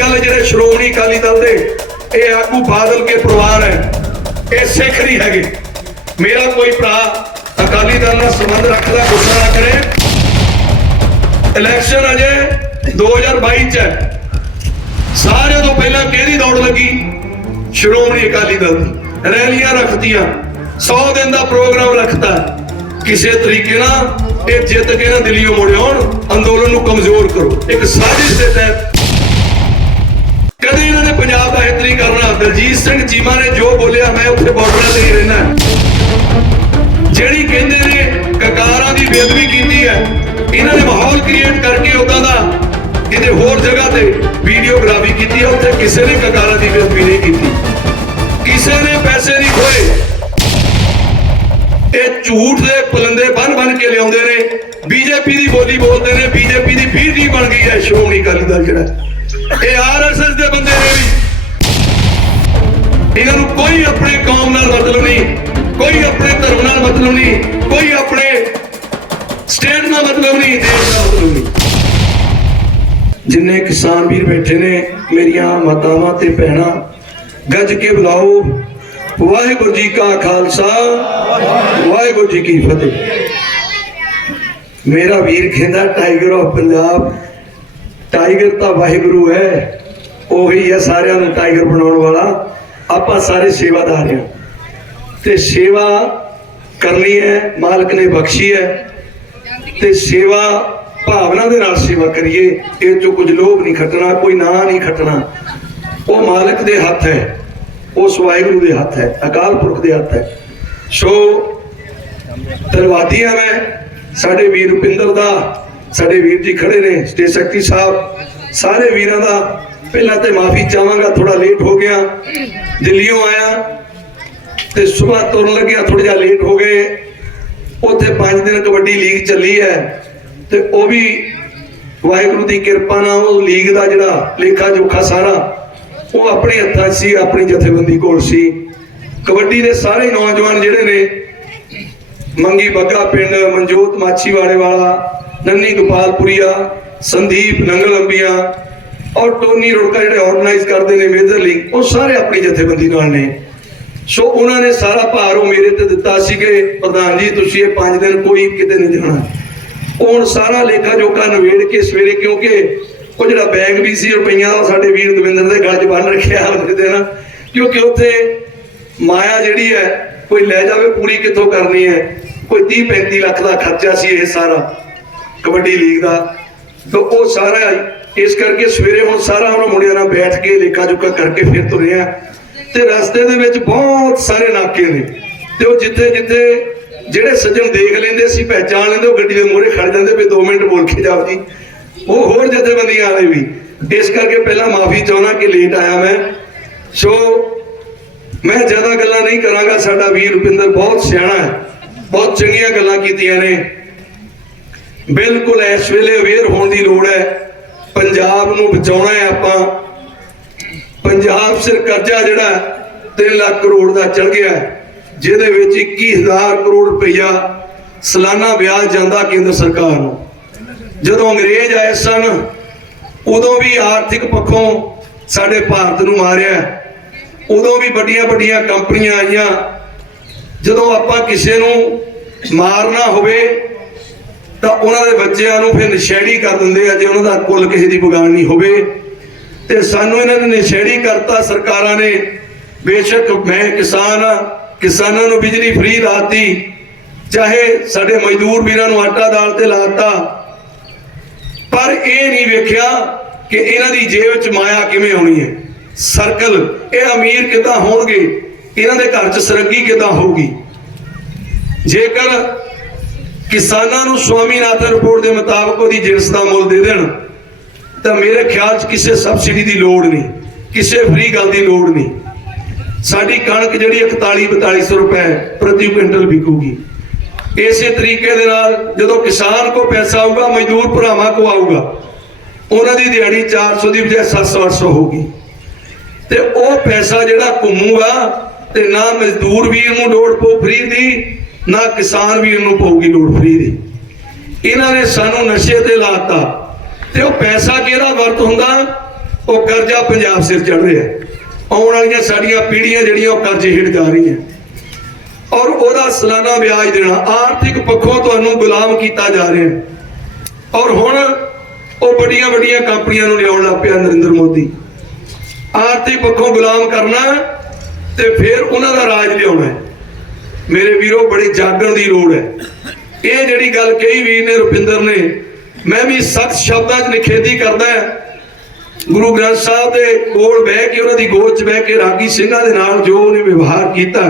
ਗੱਲ ਜਿਹੜੇ ਸ਼੍ਰੋਮਣੀ ਅਕਾਲੀ ਦਲ ਦੇ, ਇਹ ਆਗੂ ਬਾਦਲ ਕੇ ਪਰਿਵਾਰ ਹੈ, ਇਹ ਸਿੱਖ ਨਹੀਂ ਹੈਗੇ। ਮੇਰਾ ਕੋਈ ਭਰਾ ਅਕਾਲੀ ਦਲ ਨਾਲ ਸੰਬੰਧ ਰੱਖਦਾ ਗੁੱਸਾ ਨਾ ਕਰੇ। ਇਲੈਕਸ਼ਨ ਅਜੇ 2022 ਚ ਹੈ। ਸਾਰਿਆਂ ਤੋਂ ਪਹਿਲਾਂ ਕਿਹਦੀ ਦੌੜ ਲੱਗੀ? ਸ਼੍ਰੋਮਣੀ ਅਕਾਲੀ ਦਲ ਦੀ। ਰੈਲੀਆਂ ਰੱਖਦੀਆਂ 100 ਦਿਨ ਦਾ ਪ੍ਰੋਗਰਾਮ ਰੱਖਦਾ ਕਿਸੇ ਤਰੀਕੇ ਨਾਲ ਇਹ ਜਿੱਤ ਕੇ ਨਾ ਦਿੱਲੀੋਂ ਮੁੜਿਆਉਣ ਅੰਦੋਲਨ ਨੂੰ ਕਮਜ਼ੋਰ ਕਰੋ। ਇੱਕ ਸਾਜ਼ਿਸ਼ ਦੇ ਤਹਿਤ ਕਦੇ ਇਹਨਾਂ ਨੇ ਪੰਜਾਬ ਦਾ ਹਿੱਤ ਨਹੀਂ ਕਰਨਾ। ਦਲਜੀਤ ਸਿੰਘ ਚੀਮਾ ਨੇ ਜੋ ਬੋਲਿਆ, ਮੈਂ ਉੱਥੇ ਬਾਰਡਰਾਂ ਤੇ ਹੀ ਰਹਿਣਾ ਜਿਹੜੀ ਕਹਿੰਦੇ ਨੇ ਕਕਾਰਾਂ ਦੀ ਬੇਅਦਬੀ ਕੀਤੀ ਹੈ, ਇਹਨਾਂ ਨੇ ਮਾਹੌਲ ਕ੍ਰੀਏਟ ਕਰਕੇ ਉਦਾਂ ਦਾ ਕਿਤੇ ਹੋਰ ਜਗ੍ਹਾ ਤੇ ਵੀਡੀਓਗ੍ਰਾਫੀ ਕੀਤੀ ਹੈ, ਉੱਥੇ ਕਿਸੇ ਨੇ ਕਕਾਰਾਂ ਦੀ ਬੇਅਦਬੀ ਨਹੀਂ ਕੀਤੀ। ਕਿਸੇ ਨੇ ਪੈਸੇ ਨਹੀਂ ਖੋਏ। ਇਹ ਝੂਠ ਦੇ ਪਲੰਦੇ ਬਨ ਬਨ ਕੇ ਲਿਆਉਂਦੇ ਨੇ। ਬੀਜੇਪੀ ਦੀ ਬੋਲੀ ਬੋਲਦੇ ਨੇ, ਬੀਜੇਪੀ ਦੀ ਫੀਡੀ ਬਣ ਗਈ ਹੈ, ਸ਼੍ਰੋਮਣੀ ਅਕਾਲੀ ਦਲ ਜਿਹੜਾ। ਇਹ ਆਰਐਸਐਸ ਦੇ ਬੰਦੇ ਨੇ ਵੀ। ਇਹਨਾਂ ਨੂੰ ਕੋਈ ਆਪਣੇ ਕੌਮ ਨਾਲ ਮਤਲਬ ਨਹੀਂ। ਕੋਈ ਆਪਣੇ ਧਰਮ ਨਾਲ ਮਤਲਬ ਨਹੀਂ। ਕੋਈ ਆਪਣੇ ਸਟੇਟ ਨਾਲ ਮਤਲਬ ਨਹੀਂ। ਦੇਸ਼ ਨਾਲ ਮਤਲਬ ਨਹੀਂ। ਜਿੰਨੇ ਕਿਸਾਨ ਵੀਰ ਬੈਠੇ ਨੇ, ਮੇਰੀਆਂ ਮਾਤਾਵਾਂ ਤੇ ਭੈਣਾਂ, ਗੱਜ ਕੇ ਬੁਲਾਓ। ਵਾਹਿਗੁਰੂ ਜੀ ਕਾ ਖਾਲਸਾ। ਵਾਹਿਗੁਰੂ ਜੀ ਕੀ ਫਤਿਹ। ਮੇਰਾ ਵੀਰ ਕਹਿੰਦਾ ਟਾਈਗਰ ਆਫ ਪੰਜਾਬ ਟਾਈਗਰ ਤਾਂ ਵਾਹਿਗੁਰੂ ਹੈ, ਉਹੀ ਹੈ ਸਾਰਿਆਂ ਨੂੰ ਟਾਈਗਰ ਬਣਾਉਣ ਵਾਲਾ। ਆਪਾਂ ਸਾਰੇ ਸੇਵਾਦਾਰ ਹਾਂ। ਤੇ ਸੇਵਾ ਕਰਨੀ ਹੈ, ਮਾਲਕ ਨੇ ਬਖਸ਼ੀ ਹੈ। ਤੇ ਸੇਵਾ ਭਾਵਨਾ ਦੇ ਨਾਲ ਸੇਵਾ ਕਰੀਏ, ਇਹ ਚੋਂ ਕੁਝ ਲੋਭ ਨਹੀਂ ਖੱਟਣਾ, ਕੋਈ ਨਾਂ ਨਹੀਂ ਖੱਟਣਾ। ਉਹ ਮਾਲਕ ਦੇ ਹੱਥ ਹੈ ਉਸ ਵਾਹਿਗੁਰੂ ਦੇ ਹੱਥ ਹੈ, ਅਕਾਲ ਪੁਰਖ ਦੇ ਹੱਥ ਹੈ। ਸੋ ਧੰਨਵਾਦੀ ਹਾਂ ਮੈਂ ਸਾਡੇ ਵੀਰ ਰੁਪਿੰਦਰ ਦਾ ਸਾਡੇ ਵੀਰ ਜੀ ਖੜੇ ਨੇ ਸਟੇ ਸ਼ਕਤੀ ਸਾਹਿਬ। ਸਾਰੇ ਵੀਰਾਂ ਦਾ ਪਹਿਲਾਂ ਤੇ ਮਾਫੀ ਚਾਹਾਂਗਾ ਥੋੜਾ ਲੇਟ ਹੋ ਗਿਆ। ਦਿੱਲੀੋਂ ਆਇਆ ਤੇ ਸਵੇਰ ਤੁਰਨ ਲੱਗਿਆ ਥੋੜਾ ਜਿਹਾ ਲੇਟ ਹੋ ਗਏ। ਉੱਥੇ 5 ਦਿਨ ਕਬੱਡੀ ਲੀਗ ਚੱਲੀ ਹੈ ਤੇ ਉਹ ਵੀ ਵਾਹਿਗੁਰੂ ਦੀ ਕਿਰਪਾ ਨਾਲ ਉਹ ਲੀਗ ਦਾ ਜਿਹੜਾ ਲੇਖਾ ਜੋਖਾ ਸਾਰਾ, ਉਹ ਆਪਣੇ ਹੱਥਾਂ 'ਚ ਸੀ, ਆਪਣੀ ਜਥੇਬੰਦੀ ਕੋਲ ਸੀ। ਕਬੱਡੀ ਦੇ ਸਾਰੇ ਨੌਜਵਾਨ ਜਿਹੜੇ ਨੇ, ਮੰਗੀ ਬੱਗਾ ਪਿੰਡ, ਮਨਜੋਤ ਮਾਛੀ ਵਾਲੇ ਵਾਲਾ ਨੰਨੀ ਗੋਪਾਲਪੁਰੀਆ, ਸੰਦੀਪ ਨੰਗਲ ਅੰਬੀਆਂ ਔਰ ਟੋਨੀ ਰੁੜਕਾ ਜਿਹੜੇ ਆਰਗੇਨਾਈਜ਼ ਕਰਦੇ ਨੇ ਮੇਜਰ ਲੀਗ ਉਹ ਸਾਰੇ ਆਪਣੀ ਜਥੇਬੰਦੀ ਨਾਲ ਨੇ। ਸੋ ਉਹਨਾਂ ਨੇ ਸਾਰਾ ਭਾਰ ਉਹ ਮੇਰੇ ਤੇ ਦਿੱਤਾ ਸੀ ਕਿ ਪ੍ਰਧਾਨ ਜੀ, ਤੁਸੀਂ ਇਹ 5 ਦਿਨ ਕੋਈ ਕਿਤੇ ਨਹੀਂ ਜਾਣਾ। ਹੁਣ ਸਾਰਾ ਲੇਖਾ ਜੋਖਾ ਨਵੇੜ ਕੇ ਸਵੇਰੇ ਕਿਉਂਕਿ ਉਹ ਜਿਹੜਾ ਬੈਗ ਵੀ ਸੀ ਰੁਪਈਆ ਦਾ ਸਾਡੇ ਵੀਰ ਦਵਿੰਦਰ ਦੇ ਗਲ 'ਚ ਬੰਨ ਰੱਖਿਆ ਉਹਦੇ ਦਿਨ ਕਿਉਂਕਿ ਉੱਥੇ ਮਾਇਆ ਜਿਹੜੀ ਹੈ, ਕੋਈ ਲੈ ਜਾਵੇ ਪੂਰੀ ਕਿੱਥੋਂ ਕਰਨੀ ਹੈ? ਕੋਈ 30 35 ਲੱਖ ਦਾ ਖਰਚਾ ਸੀ ਇਹ ਸਾਰਾ। ਕਬੱਡੀ ਲੀਗ ਦਾ। ਤਾਂ ਉਹ ਸਾਰਾ ਇਸ ਕਰਕੇ ਸਵੇਰੇ ਹੁਣ ਸਾਰਾ ਉਹਨਾਂ ਮੁੰਡਿਆਂ ਨਾਲ ਬੈਠ ਕੇ ਲੇਖਾ ਜੋਖਾ ਕਰਕੇ ਫਿਰ ਤੁਰੇ ਆ। ਤੇ ਰਸਤੇ ਦੇ ਵਿੱਚ ਬਹੁਤ ਸਾਰੇ ਨਾਕੇ ਨੇ। ਤੇ ਉਹ ਜਿੱਥੇ ਜਿੱਥੇ ਜਿਹੜੇ ਸੱਜਣ ਦੇਖ ਲੈਂਦੇ ਸੀ, ਪਹਿਚਾਣ ਲੈਂਦੇ, ਉਹ ਗੱਡੀ ਦੇ ਮੂਹਰੇ ਖੜ ਜਾਂਦੇ ਵੀ 2 ਮਿੰਟ ਬੋਲ ਕੇ ਜਾਓ ਜੀ। ਉਹ ਹੋਰ ਜਥੇਬੰਦੀਆਂ ਵਾਲੇ ਵੀ। ਇਸ ਕਰਕੇ ਪਹਿਲਾਂ ਮਾਫੀ ਚਾਹਣਾ ਕਿ ਲੇਟ ਆਇਆ ਮੈਂ। ਸੋ ਮੈਂ ਜ਼ਿਆਦਾ ਗੱਲਾਂ ਨਹੀਂ ਕਰਾਂਗਾ। ਸਾਡਾ ਵੀਰ ਰੁਪਿੰਦਰ ਬਹੁਤ ਸਿਆਣਾ ਹੈ। ਬਹੁਤ ਚੰਗੀਆਂ ਗੱਲਾਂ ਕੀਤੀਆਂ ਨੇ। ਬਿਲਕੁਲ ਇਸ ਵੇਲੇ ਅਵੇਅਰ ਹੋਣ ਦੀ ਲੋੜ ਹੈ। ਪੰਜਾਬ ਨੂੰ ਬਚਾਉਣਾ ਹੈ ਆਪਾਂ। ਪੰਜਾਬ ਸਿਰ ਕਰਜ਼ਾ ਜਿਹੜਾ 3 ਲੱਖ ਕਰੋੜ ਦਾ ਚੜ ਗਿਆ ਜਿਹਦੇ ਵਿੱਚ 21000 ਕਰੋੜ ਰੁਪਈਆ ਸਾਲਾਨਾ ਵਿਆਜ ਜਾਂਦਾ ਕੇਂਦਰ ਸਰਕਾਰ ਨੂੰ। ਜਦੋਂ ਅੰਗਰੇਜ਼ ਆਏ ਸਨ, ਉਦੋਂ ਵੀ ਆਰਥਿਕ ਪੱਖੋਂ ਸਾਡੇ ਭਾਰਤ ਨੂੰ ਮਾਰਿਆ ਉਦੋਂ ਵੀ ਵੱਡੀਆਂ ਵੱਡੀਆਂ ਕੰਪਨੀਆਂ ਆਈਆਂ। ਜਦੋਂ ਆਪਾਂ ਕਿਸੇ ਨੂੰ ਮਾਰਨਾ ਹੋਵੇ ਤਾਂ ਉਹਨਾਂ ਦੇ ਬੱਚਿਆਂ ਨੂੰ ਫਿਰ ਨਸ਼ੇੜੀ ਕਰ ਦਿੰਦੇ ਆ ਜੇ ਉਹਨਾਂ ਦਾ ਕੁੱਲ ਕਿਸੇ ਦੀ ਬਗਾਨੀ ਹੋਵੇ। ਤੇ ਸਾਨੂੰ ਇਹਨਾਂ ਨੇ ਨਸ਼ੇੜੀ ਕਰਤਾ। ਸਰਕਾਰਾਂ ਨੇ ਬੇਸ਼ੱਕ ਮੈਂ ਕਿਸਾਨ ਆ, ਕਿਸਾਨਾਂ ਨੂੰ ਬਿਜਲੀ ਫ੍ਰੀ ਲਾਤੀ। ਚਾਹੇ ਸਾਡੇ ਮਜ਼ਦੂਰ ਵੀਰਾਂ ਨੂੰ ਆਟਾ ਦਾਲ ਤੇ ਲਾਤਾ। ਪਰ ਇਹ ਨਹੀਂ ਵੇਖਿਆ ਕਿ ਇਹਨਾਂ ਦੀ ਜੇਬ 'ਚ ਮਾਇਆ ਕਿਵੇਂ ਆਉਣੀ ਹੈ। ਸਰਕਲ, ਇਹ ਅਮੀਰ ਕਿੱਦਾਂ ਹੋਣਗੇ? ਇਹਨਾਂ ਦੇ ਘਰ 'ਚ ਸਰੰਗੀ ਕਿੱਦਾਂ ਹੋਊਗੀ? ਜੇਕਰ ਕਿਸਾਨਾਂ ਨੂੰ ਸਵਾਮੀਨਾਥਨ ਰਿਪੋਰਟ ਦੇ ਮੁਤਾਬਕ ਉਹਦੀ ਜਿੰਸ ਦਾ ਮੁੱਲ ਦੇ ਦੇਣ। ਤਾਂ ਮੇਰੇ ਖਿਆਲ 'ਚ ਕਿਸੇ ਸਬਸਿਡੀ ਦੀ ਲੋੜ ਨਹੀਂ, ਕਿਸੇ ਫ੍ਰੀ ਗੱਲ ਦੀ ਲੋੜ ਨਹੀਂ। ਸਾਡੀ ਕਣਕ ਜਿਹੜੀ 41 4200 ਰੁਪਏ ਪ੍ਰਤੀ ਕੁਇੰਟਲ ਵਿਕੂਗੀ। ਇਸੇ ਤਰੀਕੇ ਦੇ ਨਾਲ ਜਦੋਂ ਕਿਸਾਨ ਕੋ ਪੈਸਾ ਆਊਗਾ, ਮਜ਼ਦੂਰ ਭਰਾਵਾਂ ਕੋ ਆਊਗਾ, ਉਹਨਾਂ ਦੀ ਦਿਹਾੜੀ 400 ਦੀ ਬਜਾਏ 700 800 ਹੋਊਗੀ। ਤੇ ਉਹ ਪੈਸਾ ਜਿਹੜਾ ਘੁੰਮੂਗਾ, ਤੇ ਨਾ ਮਜ਼ਦੂਰ ਵੀਰ ਨੂੰ ਲੋੜ ਪਊ ਫਰੀ ਦੀ ਨਾ ਕਿਸਾਨ ਵੀਰ ਨੂੰ ਪਊਗੀ ਲੋੜ ਫਰੀ ਦੀ। ਇਹਨਾਂ ਨੇ ਸਾਨੂੰ ਨਸ਼ੇ ਤੇ ਲਾਤਾ। ਤੇ ਉਹ ਪੈਸਾ ਕਿਹੜਾ ਵਰਤ ਹੁੰਦਾ? ਉਹ ਕਰਜ਼ਾ ਪੰਜਾਬ ਸਿਰ ਚੜ ਰਿਹਾ। ਆਉਣ ਵਾਲੀਆਂ ਸਾਡੀਆਂ ਪੀੜ੍ਹੀਆਂ ਜਿਹੜੀਆਂ ਉਹ ਕਰਜ਼ੇ ਹੇਠ ਜਾ ਰਹੀਆਂ। ਔਰ ਉਹਦਾ ਸਾਲਾਨਾ ਵਿਆਜ ਦੇਣਾ, ਆਰਥਿਕ ਪੱਖੋਂ ਤੁਹਾਨੂੰ ਗੁਲਾਮ ਕੀਤਾ ਜਾ ਰਿਹਾ। ਔਰ ਹੁਣ ਉਹ ਵੱਡੀਆਂ ਵੱਡੀਆਂ ਕੰਪਨੀਆਂ ਨੂੰ ਲਿਆਉਣ ਲੱਗ ਪਿਆ ਨਰਿੰਦਰ ਮੋਦੀ। ਆਰਥਿਕ ਪੱਖੋਂ ਗੁਲਾਮ ਕਰਨਾ ਤੇ ਫਿਰ ਉਹਨਾਂ ਦਾ ਰਾਜ ਲਿਆਉਣਾ ਮੇਰੇ ਵੀਰੋ, ਬੜੀ ਜਾਗਣ ਦੀ ਲੋੜ ਹੈ। ਇਹ ਜਿਹੜੀ ਗੱਲ ਕਹੀ ਵੀਰ ਨੇ, ਰੁਪਿੰਦਰ ਨੇ, ਮੈਂ ਵੀ ਸਖਤ ਸ਼ਬਦਾਂ 'ਚ ਨਿਖੇਧੀ ਕਰਦਾ ਗੁਰੂ ਗ੍ਰੰਥ ਸਾਹਿਬ ਦੇ ਕੋਲ ਬਹਿ ਕੇ, ਉਹਨਾਂ ਦੀ ਗੋਦ 'ਚ ਬਹਿ ਕੇ ਰਾਗੀ ਸਿੰਘਾਂ ਦੇ ਨਾਲ ਜੋ ਉਹਨੇ ਵਿਵਹਾਰ ਕੀਤਾ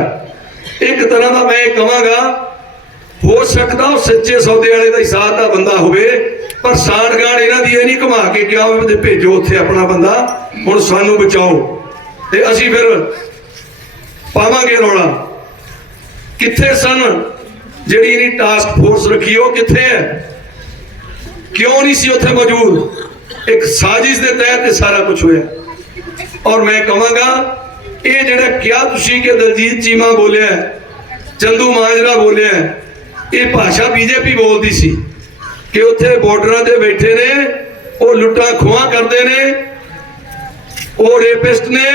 ਇੱਕ ਤਰ੍ਹਾਂ ਦਾ ਮੈਂ ਇਹ ਕਹਾਂਗਾ, ਹੋ ਸਕਦਾ ਉਹ ਸੱਚੇ ਸੌਦੇ ਵਾਲੇ ਦਾ ਹੀ ਸਾਥ ਦਾ ਬੰਦਾ ਹੋਵੇ, ਪਰ ਸਾਂਠਗਾਂਠ ਇਹਨਾਂ ਦੀ ਇਹ ਨਹੀਂ ਘੁਮਾ ਕੇ ਕਿਹਾ ਵੀ ਭੇਜੋ ਉੱਥੇ ਆਪਣਾ ਬੰਦਾ, ਹੁਣ ਸਾਨੂੰ ਬਚਾਓ। ਤੇ ਅਸੀਂ ਫਿਰ ਪਾਵਾਂਗੇ ਰੌਲਾ। ਕਿੱਥੇ ਸਨ? ਜਿਹੜੀ ਇਹਨੀ ਟਾਸਕ ਫੋਰਸ ਰੱਖੀ, ਉਹ ਕਿੱਥੇ ਹੈ? ਕਿਉਂ ਨਹੀਂ ਸੀ ਉੱਥੇ ਮੌਜੂਦ? ਇੱਕ ਸਾਜ਼ਿਸ਼ ਦੇ ਤਹਿਤ ਇਹ ਸਾਰਾ ਕੁਝ ਹੋਇਆ। ਔਰ ਮੈਂ ਕਹਾਂਗਾ, ਇਹ ਜਿਹੜਾ ਕਿਹਾ ਤੁਸੀਂ ਕਿ ਦਲਜੀਤ ਚੀਮਾ ਬੋਲਿਆ ਚੰਦੂ ਮਾਜਰਾ ਬੋਲਿਆ ਇਹ ਭਾਸ਼ਾ ਬੀਜੇਪੀ ਬੋਲਦੀ ਸੀ ਕਿ ਉੱਥੇ ਬਾਰਡਰਾਂ ਤੇ ਬੈਠੇ ਨੇ, ਉਹ ਲੁੱਟਾਂ ਖੋਹਾਂ ਕਰਦੇ ਨੇ, ਉਹ ਰੇਪਿਸਟ ਨੇ,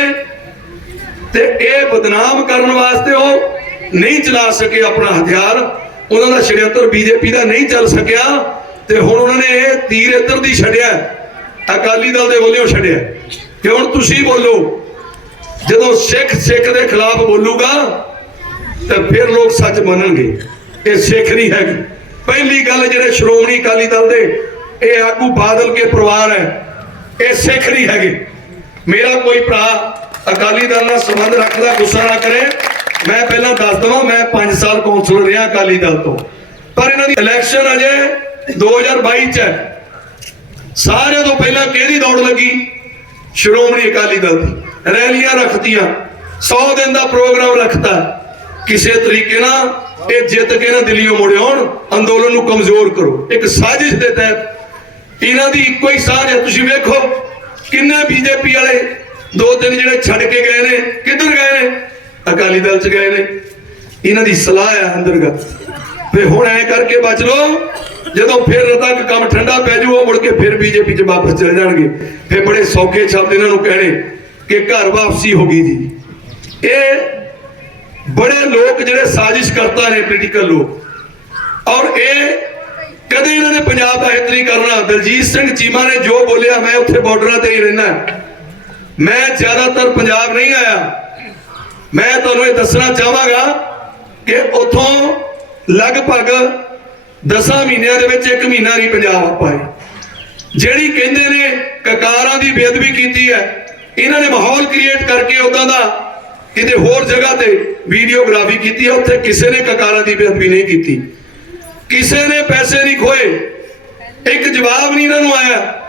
ਤੇ ਇਹ ਬਦਨਾਮ ਕਰਨ ਵਾਸਤੇ ਉਹ ਨਹੀਂ ਚਲਾ ਸਕੇ ਆਪਣਾ ਹਥਿਆਰ, ਉਹਨਾਂ ਦਾ ਸ਼ੜਯੰਤਰ ਬੀਜੇਪੀ ਦਾ ਨਹੀਂ ਚੱਲ ਸਕਿਆ ਤੇ ਹੁਣ ਉਹਨਾਂ ਨੇ ਇਹ ਤੀਰ ਇੱਧਰ ਦੀ ਛੱਡਿਆ ਅਕਾਲੀ ਦਲ ਦੇ ਵੱਲੋਂ ਛੱਡਿਆ ਕਿ ਹੁਣ ਤੁਸੀਂ ਬੋਲੋ, ਜਦੋਂ ਸਿੱਖ ਸਿੱਖ ਦੇ ਖਿਲਾਫ ਬੋਲੂਗਾ, ਤਾਂ ਫਿਰ ਲੋਕ ਸੱਚ ਮੰਨਣਗੇ। ਇਹ ਸਿੱਖ ਨਹੀਂ ਹੈਗੀ। ਪਹਿਲੀ ਗੱਲ ਜਿਹੜੇ ਸ਼੍ਰੋਮਣੀ ਅਕਾਲੀ ਦਲ ਦੇ, ਇਹ ਆਗੂ ਬਾਦਲ ਕੇ ਪਰਿਵਾਰ ਹੈ, ਇਹ ਸਿੱਖ ਨਹੀਂ ਹੈਗੇ। ਮੇਰਾ ਕੋਈ ਭਰਾ ਅਕਾਲੀ ਦਲ ਨਾਲ ਸੰਬੰਧ ਰੱਖਦਾ, ਗੁੱਸਾ ਨਾ ਕਰੇ। ਮੈਂ ਪਹਿਲਾਂ ਦੱਸ ਦਵਾਂ, ਮੈਂ 5 ਸਾਲ ਕੌਂਸਲਰ ਰਿਹਾ ਅਕਾਲੀ ਦਲ ਤੋਂ। ਪਰ ਇਹਨਾਂ ਦੀ ਇਲੈਕਸ਼ਨ ਅਜੇ 2022 ਚ ਹੈ। ਸਾਰਿਆਂ ਤੋਂ ਪਹਿਲਾਂ ਕਿਹਦੀ ਦੌੜ ਲੱਗੀ? ਸ਼੍ਰੋਮਣੀ ਅਕਾਲੀ ਦਲ ਦੀ। ਰੈਲੀਆਂ ਰੱਖਤੀਆਂ। 100 ਦਿਨ ਦਾ ਪ੍ਰੋਗਰਾਮ ਰੱਖਤਾ। ਕਿਸੇ ਤਰੀਕੇ ਨਾਲ ਇਹ ਜਿੱਤ ਕੇ ਨਾ ਦਿੱਲੀੋਂ ਮੁੜ ਅੰਦੋਲਨ ਨੂੰ ਕਮਜ਼ੋਰ ਕਰੋ। ਇੱਕ ਸਾਜ਼ਿਸ਼ ਦੇ ਤਹਿਤ ਇਹਨਾਂ ਦੀ ਇੱਕੋ ਹੀ ਸਾਜ਼ ਹੈ। ਤੁਸੀਂ ਵੇਖੋ, ਕਿੰਨੇ ਬੀਜੇਪੀ ਵਾਲੇ ਦੋ ਤਿੰਨ ਜਿਹੜੇ ਛੱਡ ਕੇ ਗਏ ਨੇ, ਕਿੱਧਰ ਗਏ ਨੇ? ਅਕਾਲੀ ਦਲ ਚ ਗਏ ਨੇ। ਇਹਨਾਂ ਦੀ ਸਲਾਹ ਹੈ ਅੰਦਰਗਤ। ਤੇ ਹੁਣ ਐ ਕਰਕੇ ਬਚ ਲਓ, ਜਦੋਂ ਫਿਰ ਤੱਕ ਕੰਮ ਠੰਡਾ ਪੈ ਜਾਊ ਉਹ ਮੁੜ ਕੇ ਫਿਰ ਬੀਜੇਪੀ ਚ ਵਾਪਸ ਚਲੇ ਜਾਣਗੇ। ਫਿਰ ਬੜੇ ਸੌਖੇ ਸ਼ਬਦ ਇਹਨਾਂ ਨੂੰ ਕਹਿਣੇ ਕਿ ਘਰ ਵਾਪਸੀ ਹੋ ਗਈ ਜੀ। ਇਹ ਬੜੇ ਲੋਕ ਜਿਹੜੇ ਸਾਜ਼ਿਸ਼ ਕਰਤਾ ਨੇ ਪੋਲੀਟੀਕਲ ਲੋਕ। ਔਰ ਇਹ ਕਦੇ ਇਹਨਾਂ ਨੇ ਪੰਜਾਬ ਦਾ ਹਿੱਤ ਨਹੀਂ ਕਰਨਾ। ਦਲਜੀਤ ਸਿੰਘ ਚੀਮਾ ਨੇ ਜੋ ਬੋਲਿਆ, ਮੈਂ ਉੱਥੇ ਬਾਰਡਰਾਂ ਤੇ ਹੀ ਰਹਿਣਾ ਮੈਂ ਜ਼ਿਆਦਾਤਰ ਪੰਜਾਬ ਨਹੀਂ ਆਇਆ। ਮੈਂ ਤੁਹਾਨੂੰ ਇਹ ਦੱਸਣਾ ਚਾਹਾਂਗਾ ਕਿ ਉਥੋਂ ਲਗਭਗ 10 ਮਹੀਨਿਆਂ ਦੇ ਵਿੱਚ ਇੱਕ ਮਹੀਨਾ ਨਹੀਂ ਪੰਜਾਬ ਆਪਾਏ ਜਿਹੜੀ ਕਹਿੰਦੇ ਨੇ ਕਕਾਰਾਂ ਦੀ ਬੇਅਦਬੀ ਕੀਤੀ ਹੈ, ਇਹਨਾਂ ਨੇ ਮਾਹੌਲ ਕ੍ਰੀਏਟ ਕਰਕੇ ਉਦਾਂ ਦਾ ਕਿਤੇ ਹੋਰ ਜਗ੍ਹਾ ਤੇ ਵੀਡੀਓਗ੍ਰਾਫੀ ਕੀਤੀ ਹੈ, ਉੱਥੇ ਕਿਸੇ ਨੇ ਕਕਾਰਾਂ ਦੀ ਬੇਅਦਬੀ ਨਹੀਂ ਕੀਤੀ। ਕਿਸੇ ਨੇ ਪੈਸੇ ਨਹੀਂ ਖੋਏ। ਇੱਕ ਜਵਾਬ ਨਹੀਂ ਇਹਨਾਂ ਨੂੰ ਆਇਆ।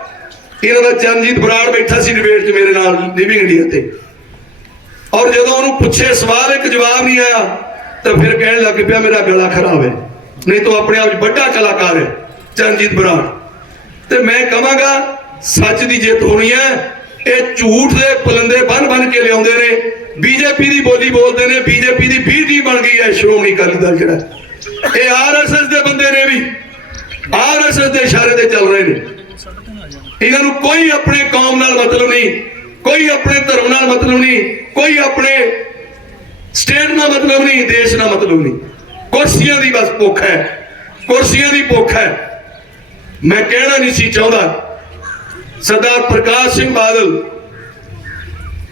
ਇਹਨਾਂ ਦਾ ਚਰਨਜੀਤ ਬਰਾੜ ਬੈਠਾ ਸੀ ਡਿਬੇਟ 'ਚ ਮੇਰੇ ਨਾਲ ਲਿਵਿੰਗ ਇੰਡੀਆ ਤੇ। ਔਰ ਜਦੋਂ ਉਹਨੂੰ ਪੁੱਛੇ ਸਵਾਲ, ਇੱਕ ਜਵਾਬ ਨਹੀਂ ਆਇਆ, ਤਾਂ ਫਿਰ ਕਹਿਣ ਲੱਗ ਪਿਆ, ਮੇਰਾ ਗਲਾ ਖਰਾਬ ਹੈ। ਨਹੀਂ ਤਾਂ ਆਪਣੇ ਆਪ 'ਚ ਵੱਡਾ ਕਲਾਕਾਰ ਹੈ, ਚਰਨਜੀਤ ਬਰਾੜ। ਤੇ ਮੈਂ ਕਹਾਂਗਾ, ਸੱਚ ਦੀ ਜਿੱਤ ਹੋਣੀ ਹੈ। ਇਹ ਝੂਠ ਦੇ ਪਲੰਦੇ ਬਨ ਬਨ ਕੇ ਲਿਆਉਂਦੇ ਨੇ। ਬੀਜੇਪੀ ਦੀ ਬੋਲੀ ਬੋਲਦੇ ਨੇ, ਬੀਜੇਪੀ ਦੀ ਬੀ ਟੀ ਬਣ ਗਈ ਹੈ। ਸ਼੍ਰੋਮਣੀ ਅਕਾਲੀ ਦਲ ਜਿਹੜਾ ਇਹ ਆਰਐਸਐਸ ਦੇ ਬੰਦੇ ਨੇ ਵੀ ਆਰਐਸਐਸ ਦੇ ਇਸ਼ਾਰੇ ਤੇ ਚੱਲ ਰਹੇ ਨੇ। ਇਹਨਾਂ ਨੂੰ ਕੋਈ ਆਪਣੇ ਕੌਮ ਨਾਲ ਮਤਲਬ ਨਹੀਂ। ਕੋਈ ਆਪਣੇ ਧਰਮ ਨਾਲ ਮਤਲਬ ਨਹੀਂ, ਕੋਈ ਆਪਣੇ ਸਟੇਟ ਨਾਲ ਮਤਲਬ ਨਹੀਂ, ਦੇਸ਼ ਨਾਲ ਮਤਲਬ ਨਹੀਂ। ਕੁਰਸੀਆਂ ਦੀ ਬਸ ਭੁੱਖ ਹੈ, ਕੁਰਸੀਆਂ ਦੀ ਭੁੱਖ ਹੈ। ਮੈਂ ਕਹਿਣਾ ਨਹੀਂ ਸੀ ਚਾਹੁੰਦਾ। ਸਰਦਾਰ ਪ੍ਰਕਾਸ਼ ਸਿੰਘ ਬਾਦਲ,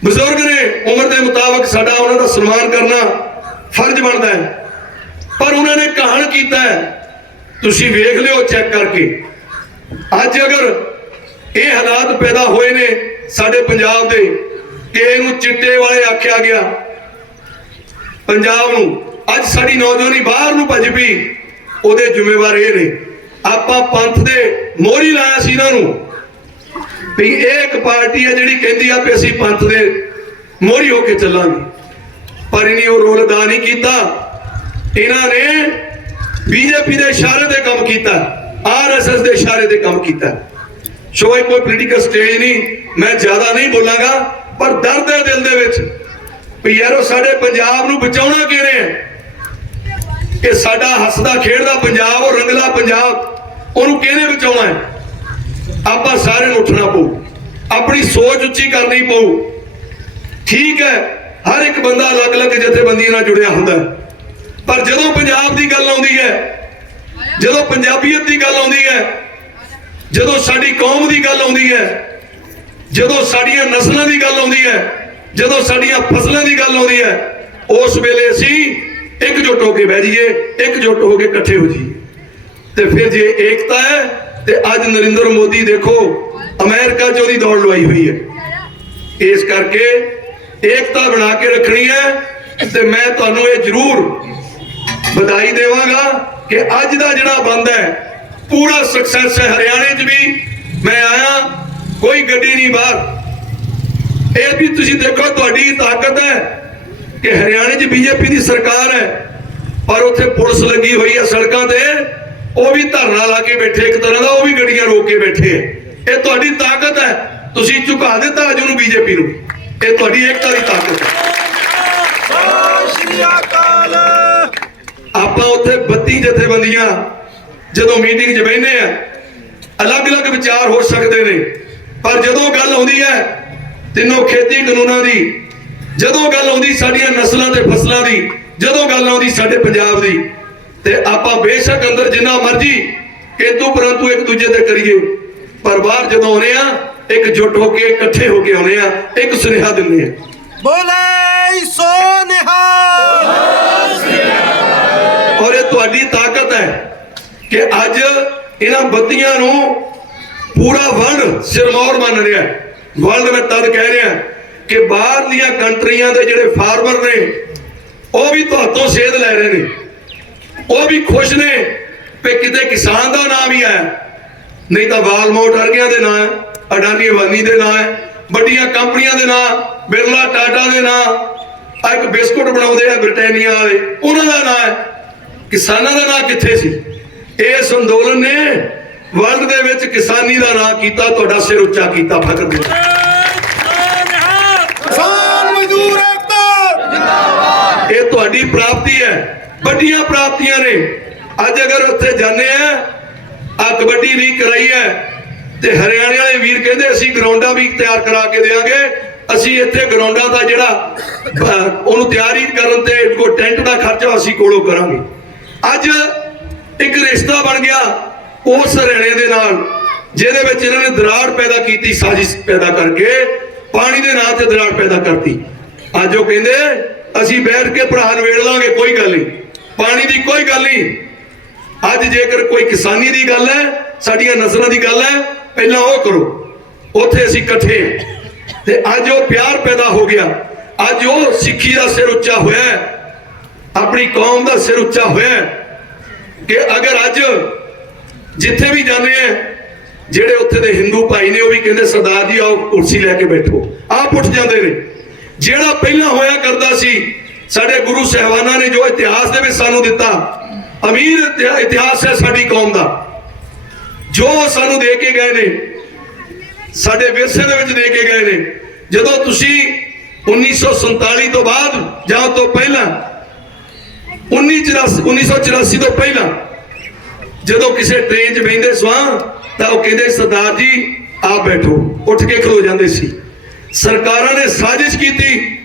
ਬਜ਼ੁਰਗ ਨੇ ਉਮਰ ਦੇ ਮੁਤਾਬਕ ਸਾਡਾ ਉਹਨਾਂ ਦਾ ਸਨਮਾਨ ਕਰਨਾ ਫਰਜ਼ ਬਣਦਾ ਹੈ। ਪਰ ਉਹਨਾਂ ਨੇ ਕਹਾਣ ਕੀਤਾ ਹੈ, ਤੁਸੀਂ ਵੇਖ ਲਿਓ ਚੈੱਕ ਕਰਕੇ। ਅੱਜ ਅਗਰ ਇਹ ਹਾਲਾਤ ਪੈਦਾ ਹੋਏ ਨੇ ਸਾਡੇ ਪੰਜਾਬ ਦੇ ਕਿ ਇਹਨੂੰ ਚਿੱਟੇ ਵਾਲੇ ਆਖਿਆ ਗਿਆ। ਪੰਜਾਬ ਨੂੰ ਅੱਜ ਸਾਡੀ ਨੌਜਵਾਨੀ ਬਾਹਰ ਨੂੰ ਭੱਜ ਪਈ, ਉਹਦੇ ਜ਼ਿੰਮੇਵਾਰ ਇਹ ਨੇ। ਆਪਾਂ ਪੰਥ ਦੇ ਮੋਹਰੀ ਲਾਇਆ ਸੀ ਇਹਨਾਂ ਨੂੰ ਵੀ ਇਹ ਇੱਕ ਪਾਰਟੀ ਹੈ ਜਿਹੜੀ ਕਹਿੰਦੀ ਆ ਵੀ ਅਸੀਂ ਪੰਥ ਦੇ ਮੋਹਰੀ ਹੋ ਕੇ ਚੱਲਾਂਗੇ। ਪਰ ਇਹਨੇ ਉਹ ਰੋਲ ਅਦਾ ਨਹੀਂ ਕੀਤਾ। ਇਹਨਾਂ ਨੇ ਬੀਜੇਪੀ ਦੇ ਇਸ਼ਾਰੇ ਤੇ ਕੰਮ ਕੀਤਾ ਆਰਐਸਐਸ ਦੇ ਇਸ਼ਾਰੇ ਤੇ ਕੰਮ ਕੀਤਾ। ਸੋ ਇਹ ਕੋਈ ਪੋਲੀਟੀਕਲ ਸਟੇਜ ਨਹੀਂ। ਮੈਂ ਜ਼ਿਆਦਾ ਨਹੀਂ ਬੋਲਾਂਗਾ, ਪਰ ਦਰਦ ਹੈ ਦਿਲ ਦੇ ਵਿੱਚ। ਵੀ ਯਾਰੋ ਸਾਡੇ ਪੰਜਾਬ ਨੂੰ ਬਚਾਉਣਾ ਕਿਹਨੇ ਹੈ? ਕਿ ਸਾਡਾ ਹੱਸਦਾ, ਖੇਡਦਾ ਪੰਜਾਬ, ਉਹ ਰੰਗਲਾ ਪੰਜਾਬ, ਉਹਨੂੰ ਕਿਹਨੇ ਬਚਾਉਣਾ ਹੈ? ਆਪਾਂ ਸਾਰਿਆਂ ਨੂੰ ਉੱਠਣਾ ਪਊ। ਆਪਣੀ ਸੋਚ ਉੱਚੀ ਕਰਨੀ ਪਊ। ਠੀਕ ਹੈ, ਹਰ ਇੱਕ ਬੰਦਾ ਅਲੱਗ-ਅਲੱਗ ਜਥੇਬੰਦੀਆਂ ਨਾਲ ਜੁੜਿਆ ਹੁੰਦਾ ਪਰ ਜਦੋਂ ਪੰਜਾਬ ਦੀ ਗੱਲ ਆਉਂਦੀ ਹੈ, ਜਦੋਂ ਪੰਜਾਬੀਅਤ ਦੀ ਗੱਲ ਆਉਂਦੀ ਹੈ ਜਦੋਂ ਸਾਡੀ ਕੌਮ ਦੀ ਗੱਲ ਆਉਂਦੀ ਹੈ, ਜਦੋਂ ਸਾਡੀਆਂ ਨਸਲਾਂ ਦੀ ਗੱਲ ਆਉਂਦੀ ਹੈ, ਜਦੋਂ ਸਾਡੀਆਂ ਫਸਲਾਂ ਦੀ ਗੱਲ ਆਉਂਦੀ ਹੈ, ਉਸ ਵੇਲੇ ਅਸੀਂ ਇਕਜੁੱਟ ਹੋ ਕੇ ਬਹਿ ਜਾਈਏ, ਇਕਜੁੱਟ ਹੋ ਕੇ ਇਕੱਠੇ ਹੋ ਜਾਈਏ। ਤੇ ਫਿਰ ਜੇ ਏਕਤਾ ਹੈ, ਤੇ ਅੱਜ ਨਰਿੰਦਰ ਮੋਦੀ ਦੇਖੋ, ਅਮਰੀਕਾ 'ਚ ਉਹਦੀ ਦੌੜ ਲਵਾਈ ਹੋਈ ਹੈ। ਇਸ ਕਰਕੇ ਏਕਤਾ ਬਣਾ ਕੇ ਰੱਖਣੀ ਹੈ, ਤੇ ਮੈਂ ਤੁਹਾਨੂੰ ਇਹ ਜ਼ਰੂਰ ਵਧਾਈ ਦੇਵਾਂਗਾ ਕਿ ਅੱਜ ਦਾ ਜਿਹੜਾ ਬੰਦ ਹੈ ਪੂਰਾ ਸਕਸੈਸ ਹੈ। ਹਰਿਆਣੇ 'ਚ ਵੀ ਮੈਂ ਆਇਆ ਕੋਈ ਗੱਡੀ ਨਹੀਂ ਬਾਹਰ। ਇਹ ਵੀ ਤੁਸੀਂ ਦੇਖੋ ਤੁਹਾਡੀ ਤਾਕਤ ਹੈ ਕਿ ਹਰਿਆਣੇ 'ਚ ਬੀਜੇਪੀ ਦੀ ਸਰਕਾਰ ਹੈ ਪਰ ਉੱਥੇ ਪੁਲਿਸ ਲੱਗੀ ਹੋਈ ਹੈ ਸੜਕਾਂ ਤੇ। ਉਹ ਵੀ ਧਰਨਾ ਲਾ ਕੇ ਬੈਠੇ ਇੱਕ ਤਰ੍ਹਾਂ ਦਾ ਉਹ ਵੀ ਗੱਡੀਆਂ ਰੋਕ ਕੇ ਬੈਠੇ ਇਹ ਤੁਹਾਡੀ ਤਾਕਤ ਹੈ। ਤੁਸੀਂ ਝੁਕਾ ਦਿੱਤਾ ਅੱਜ ਉਹਨੂੰ ਬੀਜੇਪੀ ਨੂੰ। ਇਹ ਤੁਹਾਡੀ ਏਕਤਾ ਦੀ ਤਾਕਤ ਹੈ। ਸ਼੍ਰੀ ਅਕਾਲ। ਆਪਾਂ ਉੱਥੇ 32 ਜਥੇਬੰਦੀਆਂ ਜਦੋਂ ਮੀਟਿੰਗ 'ਚ ਬਹਿੰਦੇ ਆ ਅਲੱਗ-ਅਲੱਗ ਵਿਚਾਰ ਹੋ ਸਕਦੇ ਨੇ ਪਰ ਜਦੋਂ ਗੱਲ ਆਉਂਦੀ ਹੈ ਤਿੰਨੋਂ ਖੇਤੀ ਕਾਨੂੰਨਾਂ ਦੀ ਜਦੋਂ ਗੱਲ ਆਉਂਦੀ ਸਾਡੀਆਂ ਨਸਲਾਂ ਤੇ ਫਸਲਾਂ ਦੀ ਜਦੋਂ ਗੱਲ ਆਉਂਦੀ ਸਾਡੇ ਪੰਜਾਬ ਦੀ ਤੇ ਆਪਾਂ ਬੇਸ਼ੱਕ ਅੰਦਰ ਜਿੰਨਾ ਮਰਜ਼ੀ ਕਿੰਤੂ ਪਰੰਤੂ ਇੱਕ ਦੂਜੇ ਤੇ ਕਰੀਏ ਪਰ ਬਾਹਰ ਜਦੋਂ ਆਉਨੇ ਆ ਇੱਕ ਜੁੱਟ ਹੋ ਕੇ ਇਕੱਠੇ ਹੋ ਕੇ ਆਉਨੇ ਆ ਇੱਕ ਸੁਨੇਹਾ ਦਿੰਦੇ ਆ। ਬੋਲੇ ਸੋ ਨਿਹਾਲ ਔਰ ਇਹ ਤੁਹਾਡੀ ਤਾਕਤ ਹੈ। ਕਿ ਅੱਜ ਇਹਨਾਂ ਬੱਤੀਆਂ ਨੂੰ ਪੂਰਾ ਵਰਲਡ ਸਿਰਮੌਰ ਮੰਨ ਰਿਹਾ ਵਰਲਡ ਮੈਂ ਤਦ ਕਹਿ ਰਿਹਾ ਕਿ ਬਾਹਰ ਦੀਆਂ ਕੰਟਰੀਆਂ ਦੇ ਜਿਹੜੇ ਫਾਰਮਰ ਨੇ, ਉਹ ਵੀ ਤੁਹਾਤੋਂ ਸੇਧ ਲੈ ਰਹੇ ਨੇ। ਉਹ ਵੀ ਖੁਸ਼ ਨੇ ਕਿ ਕਿਤੇ ਕਿਸਾਨ ਦਾ ਨਾਮ ਹੀ ਹੈ ਨਹੀਂ ਤਾਂ ਵਾਲਮੋਟ ਵਰਗਿਆਂ ਦੇ ਨਾਂ, ਅਡਾਨੀ ਅਵਾਨੀ ਦੇ ਨਾਂ ਹੈ ਵੱਡੀਆਂ ਕੰਪਨੀਆਂ ਦੇ ਨਾਂ, ਬਿਰਲਾ ਟਾਟਾ ਦੇ ਨਾਂ ਆ ਇੱਕ ਬਿਸਕੁਟ ਬਣਾਉਂਦੇ ਆ ਬ੍ਰਿਟਾਨੀਆ ਵਾਲੇ, ਉਹਨਾਂ ਦਾ ਨਾਂ ਹੈ। ਕਿਸਾਨਾਂ ਦਾ ਨਾਂ ਕਿੱਥੇ ਸੀ? ਇਸ ਅੰਦੋਲਨ ਨੇ ਵਰਲਡ ਦੇ ਵਿੱਚ ਕਿਸਾਨੀ ਦਾ ਨਾਂ ਕੀਤਾ ਤੁਹਾਡਾ ਸਿਰ ਉੱਚਾ ਕੀਤਾ ਫਖਰ ਦੇ। ਕਿਸਾਨ ਮਜ਼ਦੂਰ ਏਕਤਾ! ਇਹ ਤੁਹਾਡੀ ਪ੍ਰਾਪਤੀ ਹੈ ਵੱਡੀਆਂ ਪ੍ਰਾਪਤੀਆਂ ਨੇ। ਅੱਜ ਅਗਰ ਉੱਥੇ ਜਾਂਦੇ ਆ ਆ ਕਬੱਡੀ ਲੀਗ ਕਰਾਈ ਹੈ ਤੇ ਹਰਿਆਣੇ ਵਾਲੇ ਵੀਰ ਕਹਿੰਦੇ ਅਸੀਂ ਗਰਾਊਂਡਾਂ ਵੀ ਤਿਆਰ ਕਰਾ ਕੇ ਦੇਵਾਂਗੇ ਅਸੀਂ ਇੱਥੇ ਗਰਾਊਂਡਾਂ ਦਾ ਜਿਹੜਾ ਉਹਨੂੰ ਤਿਆਰੀ ਕਰਨ ਤੇ ਕੋਈ ਟੈਂਟ ਦਾ ਖਰਚਾ ਅਸੀਂ ਕੋਲੋਂ ਕਰਾਂਗੇ। ਅੱਜ ਇੱਕ ਰਿਸ਼ਤਾ ਬਣ ਗਿਆ ਉਸ ਹਰਿਆਣੇ ਦੇ ਨਾਲ, ਜਿਹਦੇ ਵਿੱਚ ਇਹਨਾਂ ਨੇ ਦਰਾੜ ਪੈਦਾ ਕੀਤੀ, ਸਾਜ਼ਿਸ਼ ਪੈਦਾ ਕਰਕੇ, ਪਾਣੀ ਦੇ ਨਾਂ ਤੇ ਦਰਾੜ ਪੈਦਾ ਕਰਤੀ। ਅੱਜ ਉਹ ਕਹਿੰਦੇ, ਅਸੀਂ ਬੈਠ ਕੇ ਭਰਾ ਨਵੇੜ ਲਾਂਗੇ, ਕੋਈ ਗੱਲ ਨਹੀਂ। ਪਾਣੀ ਦੀ ਕੋਈ ਗੱਲ ਨਹੀਂ। ਅੱਜ ਜੇਕਰ ਕੋਈ ਕਿਸਾਨੀ ਦੀ ਗੱਲ ਹੈ, ਸਾਡੀਆਂ ਨਸਲਾਂ ਦੀ ਗੱਲ ਹੈ, ਪਹਿਲਾਂ ਉਹ ਕਰੋ। ਉੱਥੇ ਅਸੀਂ ਇਕੱਠੇ ਤੇ ਅੱਜ ਉਹ ਪਿਆਰ ਪੈਦਾ ਹੋ ਗਿਆ। ਅੱਜ ਉਹ ਸਿੱਖੀ ਦਾ ਸਿਰ ਉੱਚਾ ਹੋਇਆ ਆਪਣੀ ਕੌਮ ਦਾ ਸਿਰ ਉੱਚਾ ਹੋਇਆ ਕਿ ਅਗਰ ਅੱਜ ਜਿੱਥੇ ਵੀ ਜਾਂਦੇ ਆ, ਜਿਹੜੇ ਉੱਥੇ ਦੇ ਹਿੰਦੂ ਭਾਈ ਨੇ, ਉਹ ਵੀ ਕਹਿੰਦੇ, ਸਰਦਾਰ ਜੀ, ਆਓ ਕੁਰਸੀ ਲੈ ਕੇ ਬੈਠੋ। ਆਪ ਉੱਠ ਜਾਂਦੇ ਨੇ। ਜਿਹੜਾ ਪਹਿਲਾਂ ਹੋਇਆ ਕਰਦਾ ਸੀ, ਸਾਡੇ ਗੁਰੂ ਸਾਹਿਬਾਨਾਂ ਨੇ ਜੋ ਇਤਿਹਾਸ ਦੇ ਵਿੱਚ ਸਾਨੂੰ ਦਿੱਤਾ, ਅਮੀਰ ਇਤਿਹਾ- ਇਤਿਹਾਸ ਹੈ ਸਾਡੀ ਕੌਮ ਦਾ। ਜੋ ਸਾਨੂੰ ਦੇ ਕੇ ਗਏ ਨੇ, ਸਾਡੇ ਵਿਰਸੇ ਦੇ ਵਿੱਚ ਦੇ ਕੇ ਗਏ ਨੇ। ਜਦੋਂ ਤੁਸੀਂ 1947 ਤੋਂ ਬਾਅਦ ਜਾਂ ਤੋਂ ਪਹਿਲਾਂ 1984 1984 ਤੋਂ ਪਹਿਲਾਂ ਜਦੋਂ ਕਿਸੇ ਟ੍ਰੇਨ 'ਚ ਬੈਠਦੇ ਸਵਾਂ ਤਾਂ ਉਹ ਕਹਿੰਦੇ, ਸਰਦਾਰ ਜੀ, ਆਪ ਬੈਠੋ। ਉੱਠ ਕੇ ਖਲੋ ਜਾਂਦੇ ਸੀ। ਸਰਕਾਰਾਂ ਨੇ ਸਾਜ਼ਿਸ਼ ਕੀਤੀ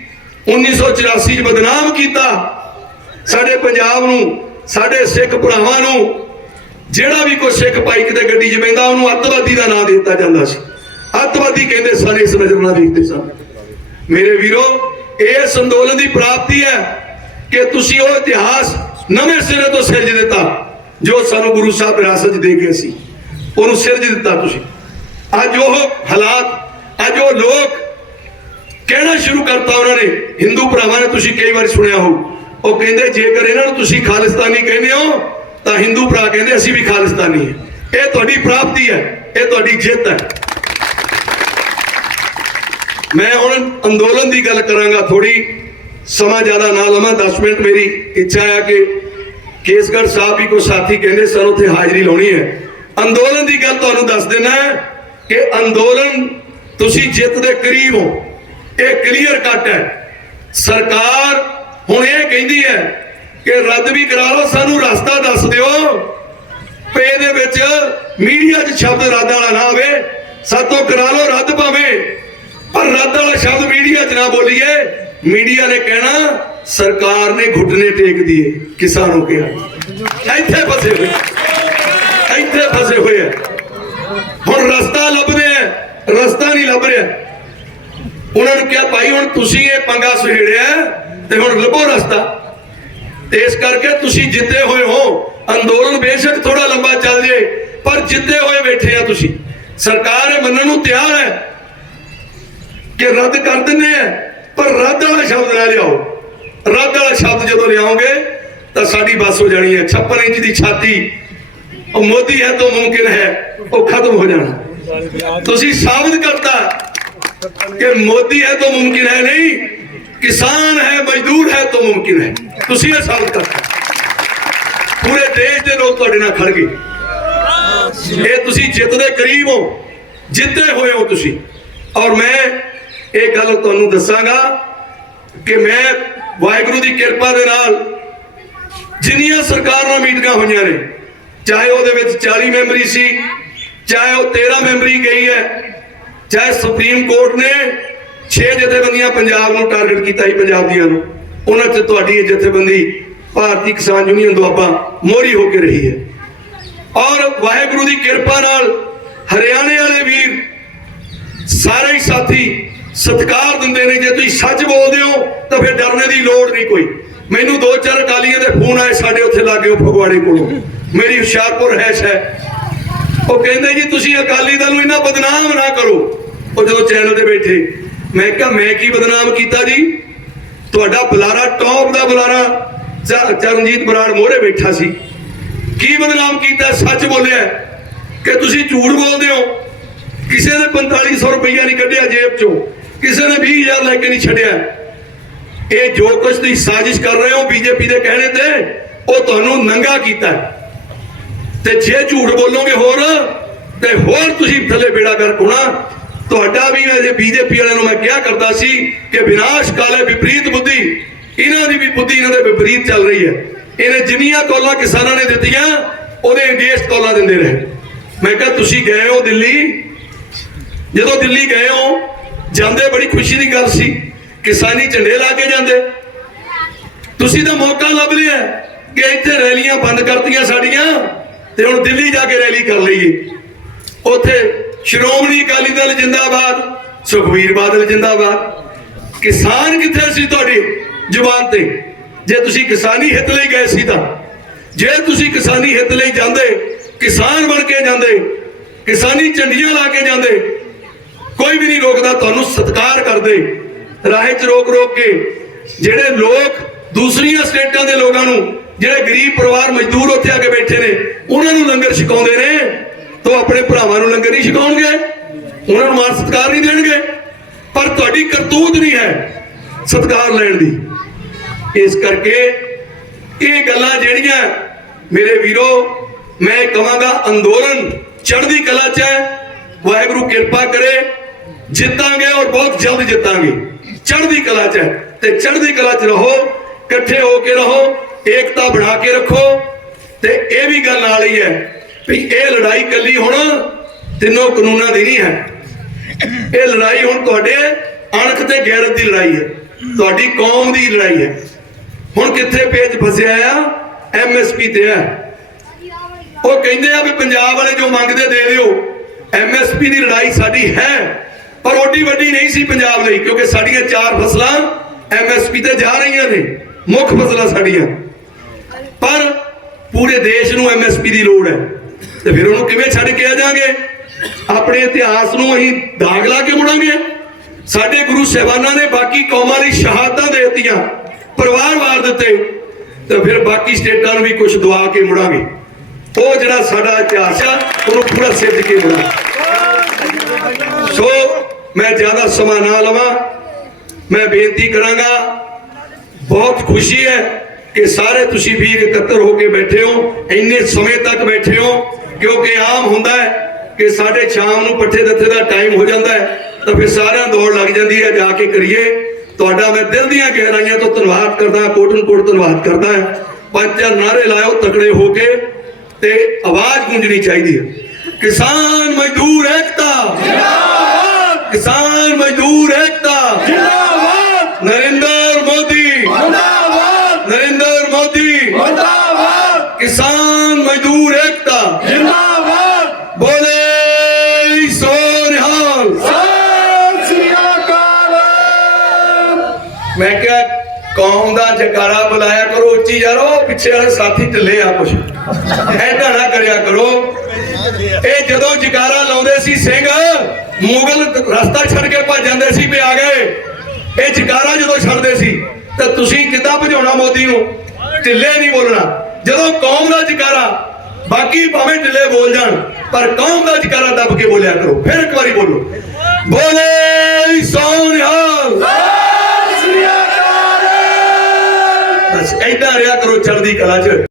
1984 'ਚ ਬਦਨਾਮ ਕੀਤਾ। ਸਾਡੇ ਪੰਜਾਬ ਨੂੰ, ਸਾਡੇ ਸਿੱਖ ਭਰਾਵਾਂ ਨੂੰ, ਜਿਹੜਾ ਵੀ ਕੋਈ ਸਿੱਖ ਭਾਈ ਕਿਤੇ ਗੱਡੀ 'ਚ ਬੈਂਦਾ ਉਹਨੂੰ ਅੱਤਵਾਦੀ ਦਾ ਨਾਂ ਦਿੱਤਾ ਜਾਂਦਾ ਸੀ। ਅੱਤਵਾਦੀ ਕਹਿੰਦੇ ਸਾਰੇ ਇਸ ਨਜ਼ਰ ਨਾਲ ਦੇਖਦੇ ਸਨ। ਮੇਰੇ ਵੀਰੋ, ਇਸ ਅੰਦੋਲਨ ਦੀ ਪ੍ਰਾਪਤੀ ਹੈ ਕਿ ਤੁਸੀਂ ਉਹ ਇਤਿਹਾਸ ਨਵੇਂ ਸਿਰੇ ਤੋਂ ਸਿਰਜ ਦਿੱਤਾ, ਜੋ ਸਾਨੂੰ ਗੁਰੂ ਸਾਹਿਬ ਵਿਰਾਸਤ ਦੇ ਗਏ ਸੀ। ਉਹਨੂੰ ਸਿਰਜ ਦਿੱਤਾ ਤੁਸੀਂ। ਅੱਜ ਉਹ ਹਾਲਾਤ, ਅੱਜ ਉਹ ਲੋਕ ਕਹਿਣਾ ਸ਼ੁਰੂ ਕਰਤਾ ਉਹਨਾਂ ਨੇ। ਹਿੰਦੂ ਭਰਾਵਾਂ ਨੇ ਤੁਸੀਂ ਕਈ ਵਾਰ ਸੁਣਿਆ ਹੋਊ। ਉਹ ਕਹਿੰਦੇ, ਜੇਕਰ ਇਹਨਾਂ ਨੂੰ ਤੁਸੀਂ ਖਾਲਿਸਤਾਨੀ ਕਹਿੰਦੇ ਹੋ, ਤਾਂ ਹਿੰਦੂ ਭਰਾ ਕਹਿੰਦੇ, ਅਸੀਂ ਵੀ ਖਾਲਿਸਤਾਨੀ ਹੈ। ਇਹ ਤੁਹਾਡੀ ਪ੍ਰਾਪਤੀ ਹੈ, ਇਹ ਤੁਹਾਡੀ ਜਿੱਤ ਹੈ। ਮੈਂ ਹੁਣ ਅੰਦੋਲਨ ਦੀ ਗੱਲ ਕਰਾਂਗਾ ਥੋੜੀ ਸਮਾਂ ਜ਼ਿਆਦਾ ਨਾ ਲਵਾਂ 10 ਮਿੰਟ ਮੇਰੀ ਇੱਛਾ ਹੈ ਕਿ ਕੇਸਗੜ੍ਹ ਸਾਹਿਬ ਵੀ ਕੋਈ ਸਾਥੀ ਕਹਿੰਦੇ ਸਨ, ਉੱਥੇ ਹਾਜ਼ਰੀ ਲਾਉਣੀ ਹੈ। ਅੰਦੋਲਨ ਦੀ ਗੱਲ ਤੁਹਾਨੂੰ ਦੱਸ ਦੇਣਾ ਕਿ ਅੰਦੋਲਨ ਤੁਸੀਂ ਜਿੱਤ ਦੇ ਕਰੀਬ ਹੋ। ਇਹ ਕਲੀਅਰ ਕੱਟ ਹੈ। ਸਰਕਾਰ ਹੁਣ ਇਹ ਕਹਿੰਦੀ ਹੈ ਕਿ ਰੱਦ ਵੀ ਕਰਾ ਲਓ, ਸਾਨੂੰ ਰਸਤਾ ਦੱਸ ਦਿਓ। ਪੇ ਦੇ ਵਿੱਚ ਮੀਡੀਆ 'ਚ ਸ਼ਬਦ ਰੱਦ ਵਾਲਾ ਨਾ ਆਵੇ। ਸਾਤੋਂ ਕਰਾ ਲਓ, ਰੱਦ ਭਾਵੇਂ। ਪਰ ਰੱਦ ਵਾਲਾ ਸ਼ਬਦ ਮੀਡੀਆ 'ਚ ਨਾ ਬੋਲੀਏ। ਮੀਡੀਆ ਨੇ ਕਹਿਣਾ, ਸਰਕਾਰ ਨੇ ਘੁੱਟਨੇ ਟੇਕ ਦਿਏ, ਕਿਸਾਨੋਂ ਕੇ ਇੱਥੇ ਫਸੇ ਹੋਏ। ਇੱਥੇ ਫਸੇ ਹੋਏ ਆ। ਹੁਣ ਰਸਤਾ ਲੱਭਦੇ ਆ, ਰਸਤਾ ਨਹੀਂ ਲੱਭ ਰਿਹਾ। ਉਹਨਾਂ ਨੂੰ ਕਿਹਾ, ਭਾਈ, ਹੁਣ ਤੁਸੀਂ ਇਹ ਪੰਗਾ ਸੁਹੇੜਿਆ ਤੇ ਹੁਣ ਲੱਭੋ ਰਸਤਾ। ਇਸ ਕਰਕੇ ਤੁਸੀਂ ਜਿੱਤੇ ਹੋਏ ਹੋ। ਅੰਦੋਲਨ ਬੇਸ਼ੱਕ ਥੋੜਾ ਲੰਬਾ ਚੱਲ ਜੇ, ਪਰ ਜਿੱਤੇ ਹੋਏ ਬੈਠੇ ਆ ਤੁਸੀਂ। ਸਰਕਾਰ ਇਹ ਮੰਨਣ ਨੂੰ ਤਿਆਰ ਹੈ ਕਿ ਰੱਦ ਕਰ ਦਿੰਦੇ ਆ। ਪਰ ਰੱਦ ਵਾਲਾ ਸ਼ਬਦ ਨਾ ਲਿਆਓ। ਰੱਦ ਵਾਲਾ ਸ਼ਬਦ ਜਦੋਂ ਲਿਆਓਗੇ, ਤਾਂ ਸਾਡੀ ਬਸ ਹੋ ਜਾਣੀ ਹੈ। 56 ਇੰਚ ਦੀ ਛਾਤੀ, ਉਹ ਮੋਦੀ ਹੈ ਤਾਂ ਮੁਮਕਿਨ ਹੈ, ਉਹ ਖਤਮ ਹੋ ਜਾਣਾ। ਤੁਸੀਂ ਸਾਬਤ ਕਰਤਾ ਕਿ ਮੋਦੀ ਹੈ ਤਾਂ ਮੁਮਕਿਨ ਹੈ ਨਹੀਂ, ਕਿਸਾਨ ਹੈ, ਮਜ਼ਦੂਰ ਹੈ ਤਾਂ ਮੁਮਕਿਨ ਹੈ। ਤੁਸੀਂ ਇਹ ਸਾਬਤ ਕਰਤਾ। ਪੂਰੇ ਦੇਸ਼ ਦੇ ਲੋਕ ਤੁਹਾਡੇ ਨਾਲ ਖੜ ਗਏ। ਇਹ ਤੁਸੀਂ ਜਿੱਤ ਦੇ ਕਰੀਬ ਹੋ ਜਿੱਤੇ ਹੋਏ ਹੋ ਤੁਸੀਂ। ਔਰ ਮੈਂ ਇਹ ਗੱਲ ਤੁਹਾਨੂੰ ਦੱਸਾਂਗਾ ਕਿ ਮੈਂ ਵਾਹਿਗੁਰੂ ਦੀ ਕਿਰਪਾ ਦੇ ਨਾਲ ਜਿੰਨੀਆਂ ਸਰਕਾਰ ਨਾਲ ਮੀਟਿੰਗਾਂ ਹੋਈਆਂ ਨੇ, ਚਾਹੇ ਉਹਦੇ ਵਿੱਚ 40 ਮੈਂਬਰੀ ਸੀ, ਚਾਹੇ ਉਹ 13 ਮੈਂਬਰੀ ਗਈ ਹੈ, ਚਾਹੇ ਸੁਪਰੀਮ ਕੋਰਟ ਨੇ 6 ਜਥੇਬੰਦੀਆਂ ਪੰਜਾਬ ਨੂੰ ਟਾਰਗੇਟ ਕੀਤਾ ਸੀ, ਪੰਜਾਬ ਦੀਆਂ ਨੂੰ, ਉਹਨਾਂ 'ਚ ਤੁਹਾਡੀ ਇਹ ਜਥੇਬੰਦੀ ਭਾਰਤੀ ਕਿਸਾਨ ਯੂਨੀਅਨ ਦੁਆਬਾ ਮੋਹਰੀ ਹੋ ਕੇ ਰਹੀ ਹੈ। ਔਰ ਵਾਹਿਗੁਰੂ ਦੀ ਕਿਰਪਾ ਨਾਲ ਹਰਿਆਣੇ ਵਾਲੇ ਵੀਰ, ਸਾਰੇ ਹੀ ਸਾਥੀ ਸਤਿਕਾਰ ਦਿੰਦੇ ਨੇ, ਜੇ ਤੁਸੀਂ ਸੱਚ ਬੋਲਦੇ ਹੋ, ਤਾਂ ਫਿਰ ਡਰਨੇ ਦੀ ਲੋੜ ਨਹੀਂ ਕੋਈ। ਮੈਨੂੰ ਦੋ ਚਾਰ ਅਕਾਲੀਆਂ ਦੇ ਫੋਨ ਆਏ ਸਾਡੇ ਉੱਥੇ ਲਾਗੇ ਫਗਵਾੜੇ ਕੋਲੋਂ। ਮੇਰੀ ਹੁਸ਼ਿਆਰਪੁਰ ਹੈਸ਼ ਹੈ। ਉਹ ਕਹਿੰਦੇ ਜੀ, ਤੁਸੀਂ ਅਕਾਲੀ ਦਲ ਨੂੰ ਇੰਨਾ ਬਦਨਾਮ ਨਾ ਕਰੋ। ਉਹ ਜਦੋਂ ਚੈਨਲ ਤੇ ਬੈਠੇ, ਮੈਂ ਕਿਹਾ, ਮੈਂ ਕੀ ਬਦਨਾਮ ਕੀਤਾ ਜੀ? ਤੁਹਾਡਾ ਬੁਲਾਰਾ, ਟੌਪ ਦਾ ਬੁਲਾਰਾ ਚਰਨਜੀਤ ਬਰਾੜ ਮੋਹਰੇ ਬੈਠਾ ਸੀ। ਕੀ ਬਦਨਾਮ ਕੀਤਾ? ਸੱਚ ਬੋਲਿਆ ਕਿ ਤੁਸੀਂ ਝੂਠ ਬੋਲਦੇ ਹੋ? ਕਿਸੇ ਨੇ 4500 ਰੁਪਈਆ ਨਹੀਂ ਕੱਢਿਆ ਜੇਬ ਚੋਂ, ਕਿਸੇ ਨੇ 20000 ਲੈ ਕੇ ਨਹੀਂ ਛੱਡਿਆ। ਇਹ ਜੋ ਕੁਝ ਤੁਸੀਂ ਸਾਜ਼ਿਸ਼ ਕਰ ਰਹੇ ਹੋ ਬੀਜੇਪੀ ਦੇ ਕਹਿਣੇ ਤੇ, ਉਹ ਤੁਹਾਨੂੰ ਨੰਗਾ ਕੀਤਾ ਤੇ ਜੇ ਝੂਠ ਬੋਲੋਗੇ ਹੋਰ, ਤੇ ਹੋਰ ਤੁਸੀਂ ਥੱਲੇ ਬੇੜਾ ਕਰ ਹੋਣਾ ਤੁਹਾਡਾ ਵੀ ਅਜੇ ਬੀਜੇਪੀ ਵਾਲਿਆਂ ਨੂੰ ਮੈਂ ਕਿਹਾ ਕਰਦਾ ਸੀ ਕਿ ਵਿਨਾਸ਼ ਕਾਲੇ ਵਿਪਰੀਤ ਬੁੱਧੀ, ਇਹਨਾਂ ਦੀ ਵੀ ਬੁੱਧੀ ਇਹਨਾਂ ਦੇ ਵਿਪਰੀਤ ਚੱਲ ਰਹੀ ਹੈ। ਇਹਨੇ ਜਿੰਨੀਆਂ ਕੌਲਾਂ ਕਿਸਾਨਾਂ ਨੇ ਦਿੱਤੀਆਂ, ਉਹਦੇ ਅਗੇਂਸਟ ਕੌਲਾਂ ਦਿੰਦੇ ਰਹੇ। ਮੈਂ ਕਿਹਾ ਤੁਸੀਂ ਗਏ ਹੋ ਦਿੱਲੀ ਜਦੋਂ ਦਿੱਲੀ ਗਏ ਹੋ, ਜਾਂਦੇ ਬੜੀ ਖੁਸ਼ੀ ਦੀ ਗੱਲ ਸੀ, ਕਿਸਾਨੀ ਝੰਡੇ ਲਾ ਕੇ ਜਾਂਦੇ। ਤੁਸੀਂ ਤਾਂ ਮੌਕਾ ਲੱਭ ਲਿਆ ਕਿ ਇੱਥੇ ਰੈਲੀਆਂ ਬੰਦ ਕਰਤੀਆਂ ਸਾਡੀਆਂ ਤੇ ਹੁਣ ਦਿੱਲੀ ਜਾ ਕੇ ਰੈਲੀ ਕਰ ਲਈਏ। ਉੱਥੇ ਸ਼੍ਰੋਮਣੀ ਅਕਾਲੀ ਦਲ ਜਿੰਦਾਬਾਦ, ਸੁਖਵੀਰ ਬਾਦਲ ਜਿੰਦਾਬਾਦ। ਕਿਸਾਨ ਕਿੱਥੇ ਸੀ ਤੁਹਾਡੀ ਜ਼ੁਬਾਨ ਤੇ? ਜੇ ਤੁਸੀਂ ਕਿਸਾਨੀ ਹਿੱਤ ਲਈ ਗਏ ਸੀ ਤਾਂ। ਜੇ ਤੁਸੀਂ ਕਿਸਾਨੀ ਹਿੱਤ ਲਈ ਜਾਂਦੇ, ਕਿਸਾਨ ਬਣ ਕੇ ਜਾਂਦੇ, ਕਿਸਾਨੀ ਝੰਡੀਆਂ ਲਾ ਕੇ ਜਾਂਦੇ ਕੋਈ ਵੀ ਨਹੀਂ ਰੋਕਦਾ, ਤੁਹਾਨੂੰ ਸਤਿਕਾਰ ਕਰਦੇ, ਰਾਹੇ 'ਚ ਰੋਕ ਰੋਕ ਕੇ। ਜਿਹੜੇ ਲੋਕ ਦੂਸਰੀਆਂ ਸਟੇਟਾਂ ਦੇ ਲੋਕਾਂ ਨੂੰ, ਜਿਹੜੇ ਗਰੀਬ ਪਰਿਵਾਰ, ਮਜ਼ਦੂਰ ਉੱਥੇ ਆ ਕੇ ਬੈਠੇ ਨੇ, ਉਹਨਾਂ ਨੂੰ ਲੰਗਰ ਛਕਾਉਂਦੇ ਨੇ। ਤਾਂ ਉਹ ਆਪਣੇ ਭਰਾਵਾਂ ਨੂੰ ਲੰਗਰ ਨਹੀਂ ਛਕਾਉਣਗੇ, ਉਹਨਾਂ ਨੂੰ ਮਾਨ ਸਤਿਕਾਰ ਨਹੀਂ ਦੇਣਗੇ। ਪਰ ਤੁਹਾਡੀ ਕਰਤੂਤ ਨਹੀਂ ਹੈ ਸਤਿਕਾਰ ਲੈਣ ਦੀ। ਇਸ ਕਰਕੇ ਇਹ ਗੱਲਾਂ ਜਿਹੜੀਆਂ, ਮੇਰੇ ਵੀਰੋ, ਮੈਂ ਕਹਾਂਗਾ ਅੰਦੋਲਨ ਚੜ੍ਹਦੀ ਕਲਾ 'ਚ ਹੈ। ਵਾਹਿਗੁਰੂ ਕਿਰਪਾ ਕਰੇ। ਜਿੱਤਾਂਗੇ ਔਰ ਬਹੁਤ ਜਲਦ ਜਿੱਤਾਂਗੇ। ਚੜ੍ਹਦੀ ਕਲਾ 'ਚ ਹੈ। ਤੇ ਚੜ੍ਹਦੀ ਕਲਾ 'ਚ ਰਹੋ, ਇਕੱਠੇ ਹੋ ਕੇ ਰਹੋ, ਏਕਤਾ ਬਣਾ ਕੇ ਰੱਖੋ। ਤੇ ਇਹ ਵੀ ਗੱਲ ਨਾਲ ਹੀ ਹੈ ਵੀ ਇਹ ਲੜਾਈ ਕੱਲੀ ਹੁਣ ਤਿੰਨੋਂ ਕਾਨੂੰਨਾਂ ਦੀ ਨਹੀਂ ਹੈ। ਇਹ ਲੜਾਈ ਹੁਣ ਤੁਹਾਡੇ ਅਣਖ ਤੇ ਗੈਰਤ ਦੀ ਲੜਾਈ ਹੈ। ਤੁਹਾਡੀ ਕੌਮ ਦੀ ਲੜਾਈ ਹੈ। ਹੁਣ ਕਿੱਥੇ ਪੇਜ ਫਸਿਆ ਆ? ਐਮਐਸਪੀ ਤੇ ਆ ਉਹ ਕਹਿੰਦੇ ਆ ਵੀ ਪੰਜਾਬ ਵਾਲੇ ਜੋ ਮੰਗਦੇ ਦੇ ਦਿਓ। ਐਮਐਸਪੀ ਦੀ ਲੜਾਈ ਸਾਡੀ ਹੈ। ਪਰ ਓਡੀ ਵੱਡੀ ਨਹੀਂ ਸੀ ਪੰਜਾਬ ਲਈ, ਕਿਉਂਕਿ ਸਾਡੀਆਂ ਚਾਰ ਫਸਲਾਂ ਐਮਐਸਪੀ ਤੇ ਜਾ ਰਹੀਆਂ ਨੇ, ਮੁੱਖ ਫਸਲਾਂ ਸਾਡੀਆਂ। ਪਰ ਪੂਰੇ ਦੇਸ਼ ਨੂੰ ਐਮਐਸਪੀ ਦੀ ਲੋੜ ਹੈ। ਤੇ ਫਿਰ ਉਹਨੂੰ ਕਿਵੇਂ ਛੱਡ ਕੇ ਆ ਜਾਾਂਗੇ? ਆਪਣੇ ਇਤਿਹਾਸ ਨੂੰ ਅਸੀਂ ਦਾਗ ਲਾ ਕੇ ਮੁੜਾਂਗੇ। ਸਾਡੇ ਗੁਰੂ ਸਾਹਿਬਾਨਾਂ ਨੇ ਬਾਕੀ ਕੌਮਾਂ ਲਈ ਸ਼ਹਾਦਤਾਂ ਦੇ ਦਿੱਤੀਆਂ, ਪਰਿਵਾਰ ਵਾਰ ਦਿੱਤੇ। ਤੇ ਫਿਰ ਬਾਕੀ ਸਟੇਟਾਂ ਨੂੰ ਵੀ ਕੁਝ ਦਵਾ ਕੇ ਮੁੜਾਂਗੇ। ਉਹ ਜਿਹੜਾ ਸਾਡਾ ਇਤਿਹਾਸ ਆ, ਉਹਨੂੰ ਪੂਰਾ ਸਿੱਧ ਕੇ ਮੁੜਾਂਗੇ। ਸੋ ਮੈਂ ਜ਼ਿਆਦਾ ਸਮਾਂ ਨਾ ਲਵਾਂ। ਮੈਂ ਬੇਨਤੀ ਕਰਾਂਗਾ, ਬਹੁਤ ਖੁਸ਼ੀ ਹੈ ਕਿ ਸਾਰੇ ਤੁਸੀਂ ਵੀਰ ਇਕੱਤਰ ਹੋ ਕੇ ਬੈਠੇ ਹੋ, ਇੰਨੇ ਸਮੇਂ ਤੱਕ ਬੈਠੇ ਹੋ, ਕਿਉਂਕਿ ਆਮ ਹੁੰਦਾ ਹੈ ਕਿ ਸਾਡੇ ਸ਼ਾਮ ਨੂੰ ਪੱਠੇ ਦੱਥੇ ਦਾ ਟਾਈਮ ਹੋ ਜਾਂਦਾ ਹੈ, ਤਾਂ ਫਿਰ ਸਾਰਿਆਂ ਦੌੜ ਲੱਗ ਜਾਂਦੀ ਹੈ, ਜਾ ਕੇ ਕਰੀਏ। ਤੁਹਾਡਾ ਮੈਂ ਦਿਲ ਦੀਆਂ ਗਹਿਰਾਈਆਂ ਤੋਂ ਧੰਨਵਾਦ ਕਰਦਾ ਕੋਟਨ ਕੋਟ ਧੰਨਵਾਦ ਕਰਦਾ ਹਾਂ। ਪੰਜ ਚਾਰ ਨਾਰੇ ਲਾਇਓ ਤਕੜੇ ਹੋ ਕੇ ਤੇ ਆਵਾਜ਼ ਗੂੰਜਣੀ ਚਾਹੀਦੀ ਹੈ। ਕਿਸਾਨ ਮਜ਼ਦੂਰ ਏਕਤਾ! ਜਿੰਦਾਬਾਦ ਕਿਸਾਨ ਮਜ਼ਦੂਰ ਨਰਿੰਦਰ ਮੋਦੀ। ਜਿੰਦਾਬਾਦ। ਨਰਿੰਦਰ ਮੋਦੀ। ਜਿੰਦਾਬਾਦ ਕਿਸਾਨ ਮਜ਼ਦੂਰ ਏਕਤਾ। ਜਿੰਦਾਬਾਦ। ਬੋਲੇ ਸੋ ਨਿਹਾਲ। ਸਤਿ ਸ੍ਰੀ ਅਕਾਲ। ਮੈਂ ਕਿਹਾ ਕੌਮ ਦਾ ਜਕਾਰਾ ਬੁਲਾਇਆ ਕਰੋ ਉੱਚੀ ਯਾਰੋ ਪਿੱਛੇ ਵਾਲੇ ਸਾਥੀ ਢਿੱਲੇ ਆ ਕੁਛ। ਐਦਾਂ ਨਾ ਕਰਿਆ ਕਰੋ। ਇਹ ਜਦੋਂ ਜਕਾਰਾ ਲਾਉਂਦੇ ਸੀ ਸਿੰਘ ਮੁਗਲ ਰਸਤਾ ਛੱਡ ਕੇ ਭੱਜ ਜਾਂਦੇ ਸੀ ਵੀ ਆ ਗਏ। ਇਹ ਜਕਾਰਾ ਜਦੋਂ ਛੱਡਦੇ ਸੀ ਤਾਂ ਤੁਸੀਂ ਕਿੱਦਾਂ ਭਜਾਉਣਾ ਮੋਦੀ ਨੂੰ? ਢਿੱਲੇ ਨਹੀਂ ਬੋਲਣਾ। ਜਦੋਂ ਕੌਮ ਦਾ ਜਕਾਰਾ ਬਾਕੀ ਭਾਵੇਂ ਢਿੱਲੇ ਬੋਲ ਜਾਣ ਪਰ ਕੌਮ ਦਾ ਜਕਾਰਾ ਦੱਬ ਕੇ ਬੋਲਿਆ ਕਰੋ। ਫਿਰ ਇੱਕ ਵਾਰੀ ਬੋਲੋ। ਬੋਲੇ ਸੋਨਿਹਾਲ ਬਸ ਏਦਾਂ ਰਿਹਾ ਕਰੋ ਚੜ੍ਹਦੀ ਕਲਾ 'ਚ।